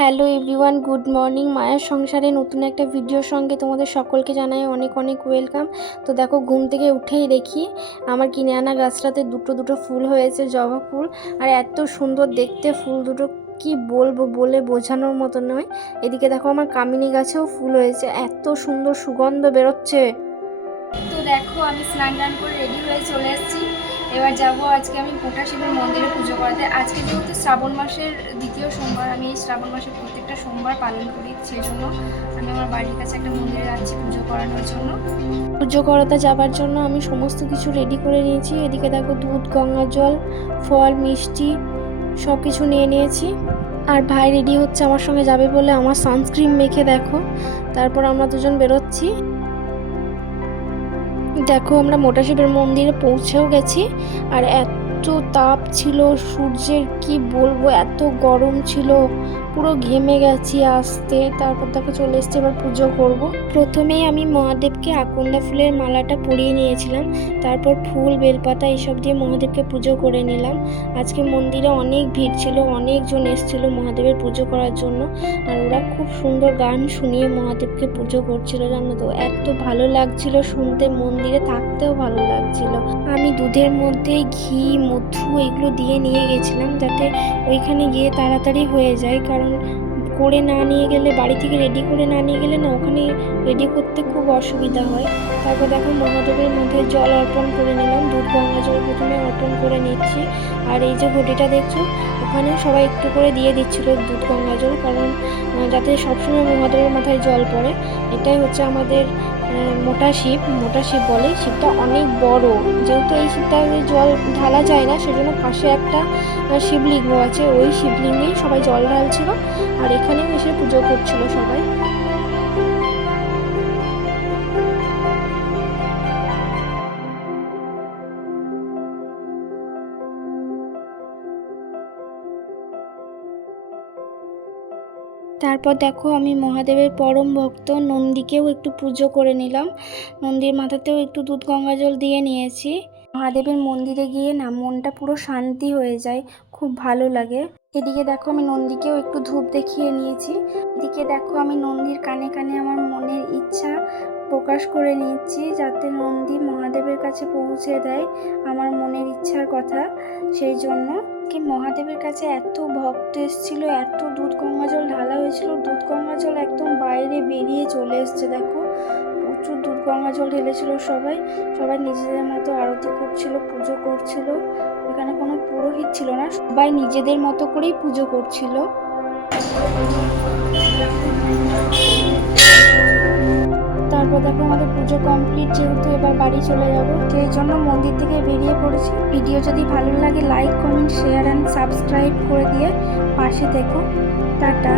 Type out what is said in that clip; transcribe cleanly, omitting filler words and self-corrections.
Hello everyone, good morning. মায়ের সংসারে নতুন একটা ভিডিওর সঙ্গে তোমাদের সকলকে জানাই অনেক অনেক ওয়েলকাম। তো দেখো, ঘুম থেকে উঠেই দেখি আমার কিনে আনা গাছটাতে দুটো ফুল হয়েছে, জবা ফুল। আর এত সুন্দর দেখতে ফুল দুটো, কি বলবো, বলে বোঝানোর মতো নয়। এদিকে দেখো আমার কামিনী গাছেও ফুল হয়েছে, এত সুন্দর সুগন্ধ বেরোচ্ছে। তো দেখো, আমি স্নান টান করে রেডি হয়ে চলে এসেছি। এবার যাব আজকে আমি পোটা শিবের মন্দিরে পুজো করাতে। আজকে যেহেতু শ্রাবণ মাসের দ্বিতীয় সোমবার, আমি এই শ্রাবণ মাসের প্রত্যেকটা সোমবার পালন করি, সেই জন্য আমি আমার বাড়ির কাছে একটা মন্দিরে যাচ্ছি পুজো করানোর জন্য। পুজো করাতে যাবার জন্য আমি সমস্ত কিছু রেডি করে নিয়েছি। এদিকে দেখো, দুধ, গঙ্গা জল, ফল, মিষ্টি সব কিছু নিয়ে নিয়েছি। আর ভাই রেডি হচ্ছে আমার সঙ্গে যাবে বলে, আমার সানস্ক্রিন মেখে দেখো। তারপর আমরা দুজন বেরোচ্ছি। দেখো, আমরা মোটা শিবের মন্দিরে পৌঁছেও গেছি। আর এত তাপ ছিল সূর্যের, কি বলবো, এত গরম ছিল, পুরো ঘেমে গেছি আসতে। তারপর দেখো চলে এসছি, এবার পুজো করব। প্রথমেই আমি মহাদেবকে আকন্দ ফুলের মালাটা পরিয়ে নিয়েছিলাম, তারপর ফুল, বেলপাতা এসব দিয়ে মহাদেবকে পুজো করে নিলাম। আজকে মন্দিরে অনেক ভিড় ছিল, অনেকজন এসেছিল মহাদেবের পুজো করার জন্য। আর ওরা খুব সুন্দর গান শুনিয়ে মহাদেবকে পুজো করছিল, জানো তো, এত ভালো লাগছিল শুনতে, মন্দিরে থাকতেও ভালো লাগছিল। আমি দুধের মধ্যে ঘি, মধু এগুলো দিয়ে নিয়ে গেছিলাম, যাতে ওইখানে গিয়ে তাড়াতাড়ি হয়ে যায়। কারণ করে না নিয়ে গেলে, বাড়ি থেকে রেডি করে না নিয়ে গেলে না, ওখানে রেডি করতে খুব অসুবিধা হয়। তারপর দেখো মহাদেবের মাথায় জল অর্পণ করে নিলাম, দুধ গঙ্গা জল প্রথমে অর্পণ করে নিচ্ছি। আর এই যে ঘটিটা দেখছো, ওখানে সবাই একটু করে দিয়ে দিচ্ছিল দুধ গঙ্গা জল, কারণ যাতে সবসময় মহাদেবের মাথায় জল পড়ে। এটাই হচ্ছে আমাদের মোটা শিব বলে। শিবটা অনেক বড়, যেহেতু এই শিবটাকে জল ঢালা যায় না, সেজন্য পাশে একটা শিবলিঙ্গ আছে, ওই শিবলিঙ্গেই সবাই জল ঢালছিল। আর এখানেও এসে পুজো করছিল সবাই। তারপর দেখো, আমি মহাদেবের পরম ভক্ত নন্দীকেও একটু পুজো করে নিলাম। নন্দীর মাথাতেও একটু দুধ গঙ্গা জল দিয়ে নিয়েছি। মহাদেবের মন্দিরে গিয়ে না মনটা পুরো শান্তি হয়ে যায়, খুব ভালো লাগে। এদিকে দেখো, আমি নন্দীকেও একটু ধূপ দেখিয়ে নিয়েছি। এদিকে দেখো, আমি নন্দীর কানে কানে আমার মনের ইচ্ছা প্রকাশ করে নিচ্ছি, যাতে নন্দী মহাদেবের কাছে পৌঁছে দেয় আমার মনের ইচ্ছার কথা। সেই জন্য কি, মহাদেবের কাছে এত ভক্ত এসেছিল, এত দুধ গঙ্গা জল ঢালা হয়েছিল, দুধ গঙ্গা জল একদম বাইরে বেরিয়ে চলে এসছে। দেখো, প্রচুর দুধ গঙ্গা জল ঢেলেছিল সবাই। সবাই নিজেদের মতো আরতি করছিল, পুজো করছিল। এখানে কোনো পুরোহিত ছিল না, সবাই নিজেদের মতো করেই পুজো করছিল। তারপর দেখো, আমাদের পুজো কমপ্লিট, যেহেতু এবার বাড়ি চলে যাবো, সেই জন্য মন্দির থেকে বেরিয়ে পড়েছি। ভিডিও যদি ভালো লাগে like, comment, share and subscribe করে দিয়ে পাশে থেকো। টাটা।